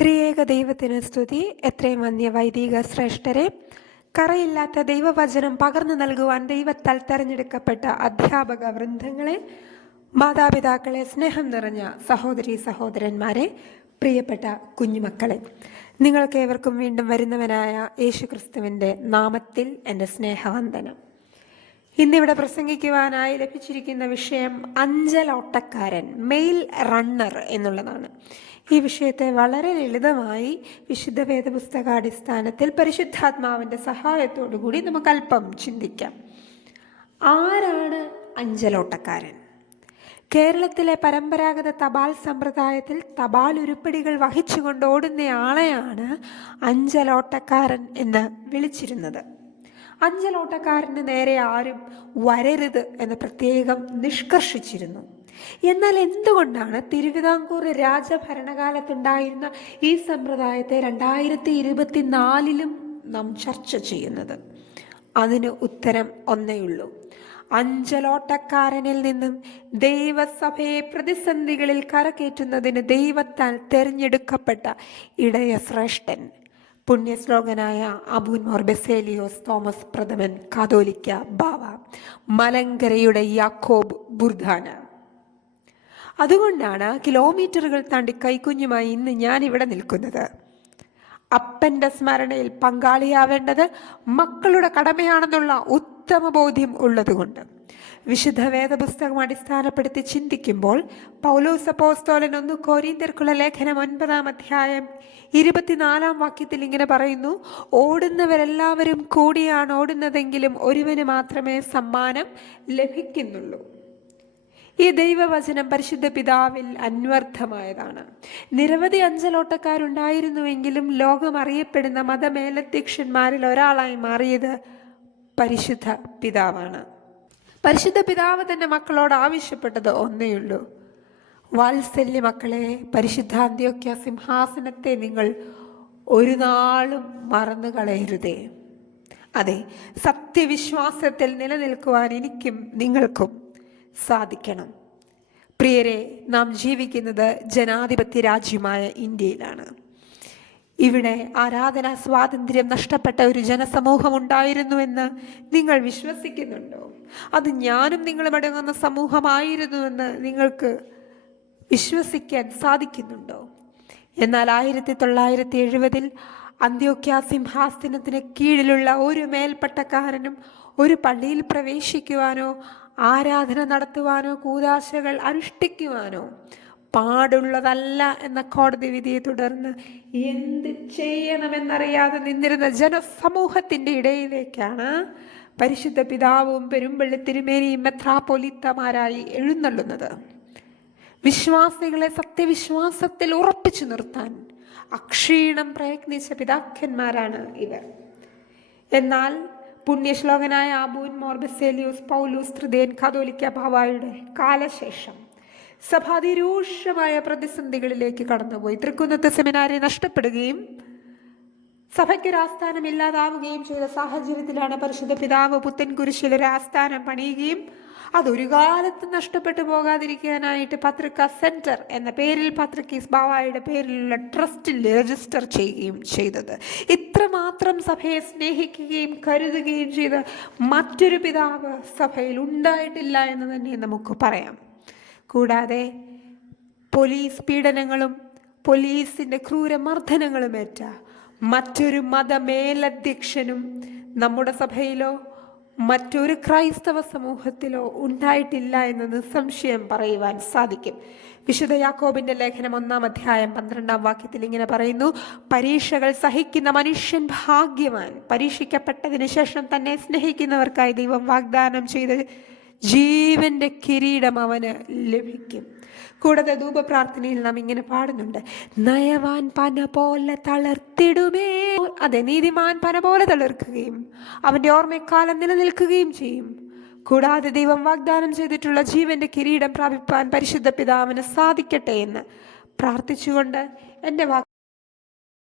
ത്രിയേക ദൈവത്തിന് സ്തുതി. എത്രയും വന്യ വൈദിക ശ്രേഷ്ഠരെ കറയില്ലാത്ത ദൈവവചനം പകർന്നു നൽകുവാൻ ദൈവത്താൽ തെരഞ്ഞെടുക്കപ്പെട്ട അധ്യാപക വൃന്ദങ്ങളെ മാതാപിതാക്കളെ സ്നേഹം നിറഞ്ഞ സഹോദരി സഹോദരന്മാരെ പ്രിയപ്പെട്ട കുഞ്ഞുമക്കളെ നിങ്ങൾക്ക് ഏവർക്കും വീണ്ടും വരുന്നവനായ യേശുക്രിസ്തുവിന്റെ നാമത്തിൽ എന്റെ സ്നേഹവന്ദനം. ഇന്നിവിടെ പ്രസംഗിക്കുവാനായി ലഭിച്ചിരിക്കുന്ന വിഷയം അഞ്ചലോട്ടക്കാരൻ മെയിൽ റണ്ണർ എന്നുള്ളതാണ്. ഈ വിഷയത്തെ വളരെ ലളിതമായി വിശുദ്ധ വേദപുസ്തകാടിസ്ഥാനത്തിൽ പരിശുദ്ധാത്മാവിന്റെ സഹായത്തോടു കൂടി നമുക്ക് അല്പം ചിന്തിക്കാം. ആരാണ് അഞ്ചലോട്ടക്കാരൻ? കേരളത്തിലെ പരമ്പരാഗത തപാൽ സമ്പ്രദായത്തിൽ തപാൽ ഉരുപ്പടികൾ വഹിച്ചുകൊണ്ട് ഓടുന്നയാളെയാണ് അഞ്ചലോട്ടക്കാരൻ എന്ന് വിളിച്ചിരുന്നത്. അഞ്ചലോട്ടക്കാരന് നേരെ ആരും വരരുത് എന്ന് പ്രത്യേകം നിഷ്കർഷിച്ചിരുന്നു. എന്നാൽ എന്തുകൊണ്ടാണ് തിരുവിതാംകൂർ രാജഭരണകാലത്തുണ്ടായിരുന്ന ഈ സമ്പ്രദായത്തെ രണ്ടായിരത്തി ഇരുപത്തിനാലിലും നാം ചർച്ച ചെയ്യുന്നത്? അതിന് ഉത്തരം ഒന്നേയുള്ളൂ അഞ്ചലോട്ടക്കാരനിൽ നിന്നും ദൈവസഭയെ പ്രതിസന്ധികളിൽ കരകയറ്റുന്നതിന് ദൈവത്താൽ തെരഞ്ഞെടുക്കപ്പെട്ട ഇടയ ശ്രേഷ്ഠൻ പുണ്യശ്ലോകനായ അബൂൻ മോർ ബെസേലിയോസ് തോമസ് പ്രഥമൻ കാതോലിക്ക ബാവ മലങ്കരയുടെ യാക്കോബ് ബുർദാന അതുകൊണ്ടാണ് കിലോമീറ്ററുകൾ താണ്ടി കൈക്കുഞ്ഞുമായി ഇന്ന് ഞാൻ ഇവിടെ നിൽക്കുന്നത്. അപ്പന്റെ സ്മരണയിൽ പങ്കാളിയാവേണ്ടത് മക്കളുടെ കടമയാണെന്നുള്ള ഉത്തമ ബോധ്യം ഉള്ളതുകൊണ്ട്. വിശുദ്ധ വേദപുസ്തകം അടിസ്ഥാനപ്പെടുത്തി ചിന്തിക്കുമ്പോൾ പൗലോസ് അപ്പോസ്തോലൻ ഒന്ന് കോരീന്തർക്കുള്ള ലേഖനം ഒൻപതാം അധ്യായം ഇരുപത്തിനാലാം വാക്യത്തിൽ ഇങ്ങനെ പറയുന്നു ഓടുന്നവരെല്ലാവരും കൂടിയാണ് ഓടുന്നതെങ്കിലും ഒരുവന് മാത്രമേ സമ്മാനം ലഭിക്കുന്നുള്ളൂ. ഈ ദൈവവചനം പരിശുദ്ധ പിതാവിൽ അന്വർത്ഥമായതാണ്. നിരവധി അഞ്ചലോട്ടക്കാരുണ്ടായിരുന്നുവെങ്കിലും ലോകം അറിയപ്പെടുന്ന മതമേലധ്യക്ഷന്മാരിൽ ഒരാളായി മാറിയത് പരിശുദ്ധ പിതാവാണ്. പരിശുദ്ധ പിതാവ് തന്നെ മക്കളോട് ആവശ്യപ്പെട്ടത് ഒന്നേയുള്ളൂ. വാത്സല്യ മക്കളെ പരിശുദ്ധാന്ത്യോക്യ സിംഹാസനത്തെ നിങ്ങൾ ഒരു നാളും മറന്നു കളയരുതേ. അതെ സത്യവിശ്വാസത്തിൽ നിലനിൽക്കുവാൻ എനിക്കും നിങ്ങൾക്കും സാധിക്കണം. പ്രിയരെ നാം ജീവിക്കുന്നത് ജനാധിപത്യ രാജ്യമായ ഇന്ത്യയിലാണ്. ഇവിടെ ആരാധനാ സ്വാതന്ത്ര്യം നഷ്ടപ്പെട്ട ഒരു ജനസമൂഹം ഉണ്ടായിരുന്നുവെന്ന് നിങ്ങൾ വിശ്വസിക്കുന്നുണ്ടോ? അത് ഞാനും നിങ്ങളും അടങ്ങുന്ന സമൂഹമായിരുന്നുവെന്ന് നിങ്ങൾക്ക് വിശ്വസിക്കാൻ സാധിക്കുന്നുണ്ടോ? എന്നാൽ ആയിരത്തി തൊള്ളായിരത്തി എഴുപതിൽ അന്ത്യോക്യ സിംഹാസനത്തിന് കീഴിലുള്ള ഒരു മേൽപ്പട്ടക്കാരനും ഒരു പള്ളിയിൽ പ്രവേശിക്കുവാനോ ആരാധന നടത്തുവാനോ കൂതാശകൾ അനുഷ്ഠിക്കുവാനോ പാടുള്ളതല്ല എന്ന കോടതി വിധിയെ തുടർന്ന് എന്ത് ചെയ്യണമെന്നറിയാതെ നിന്നിരുന്ന ജനസമൂഹത്തിന്റെ ഇടയിലേക്കാണ് പരിശുദ്ധ പിതാവും പെരുമ്പള്ളി തിരുമേനിയും മെത്രാപൊലിത്തമാരായി എഴുന്നള്ളുന്നത്. വിശ്വാസികളെ സത്യവിശ്വാസത്തിൽ ഉറപ്പിച്ചു നിർത്താൻ അക്ഷീണം പ്രയത്നിച്ച പിതാക്കന്മാരാണ് ഇവർ. എന്നാൽ പുണ്യശ്ലോകനായ ആബൂൻ മോർബസേലിയോസ് പൗലൂസ് ത്രിദേൻ കാതോലിക്ക ഭാവായുടെ കാലശേഷം സഭാതിരൂക്ഷമായ പ്രതിസന്ധികളിലേക്ക് കടന്നുപോയി. തൃക്കുന്നത്തെ സെമിനാരി നഷ്ടപ്പെടുകയും സഭയ്ക്കൊരു ആസ്ഥാനം ഇല്ലാതാവുകയും ചെയ്ത സാഹചര്യത്തിലാണ് പരിശുദ്ധ പിതാവ് പുത്തൻ കുരിശിൽ ഒരു ആസ്ഥാനം പണിയുകയും അതൊരു കാലത്ത് നഷ്ടപ്പെട്ടു പോകാതിരിക്കാനായിട്ട് പത്രിക സെന്റർ എന്ന പേരിൽ പത്രികീസ് ബാവായുടെ പേരിലുള്ള ട്രസ്റ്റിൽ രജിസ്റ്റർ ചെയ്യുകയും ചെയ്തത്. ഇത്രമാത്രം സഭയെ സ്നേഹിക്കുകയും കരുതുകയും ചെയ്ത മറ്റൊരു പിതാവ് സഭയിൽ ഉണ്ടായിട്ടില്ല എന്ന് തന്നെ നമുക്ക് പറയാം. കൂടാതെ പോലീസ് പീഡനങ്ങളും പോലീസിന്റെ ക്രൂരമർദ്ദനങ്ങളും ഏറ്റ മറ്റൊരു മതമേലധ്യക്ഷനും നമ്മുടെ സഭയിലോ മറ്റൊരു ക്രൈസ്തവ സമൂഹത്തിലോ ഉണ്ടായിട്ടില്ല എന്ന് നിസ്സംശയം പറയുവാൻ സാധിക്കും. വിശുദ്ധ യാക്കോബിന്റെ ലേഖനം ഒന്നാം അധ്യായം പന്ത്രണ്ടാം വാക്യത്തിൽ ഇങ്ങനെ പറയുന്നു പരീക്ഷകൾ സഹിക്കുന്ന മനുഷ്യൻ ഭാഗ്യവാൻ. പരീക്ഷിക്കപ്പെട്ടതിന് ശേഷം തന്നെ സ്നേഹിക്കുന്നവർക്കായി ദൈവം വാഗ്ദാനം ചെയ്ത് ജീവന്റെ കിരീടം അവന് ലഭിക്കും. കൂടാതെ ധൂപപ്രാർത്ഥനയിൽ നാം ഇങ്ങനെ പാടുന്നുണ്ട്. നയവാൻ പന പോലെ തളർത്തിടുമേ. അതെ നീതിമാൻ പന പോലെ തളർക്കുകയും അവന്റെ ഓർമ്മക്കാലം നിലനിൽക്കുകയും ചെയ്യും. കൂടാതെ ദൈവം വാഗ്ദാനം ചെയ്തിട്ടുള്ള ജീവന്റെ കിരീടം പ്രാപിപ്പാൻ പരിശുദ്ധ പിതാവിന് സാധിക്കട്ടെ എന്ന് പ്രാർത്ഥിച്ചുകൊണ്ട് എന്റെ വാക്ക്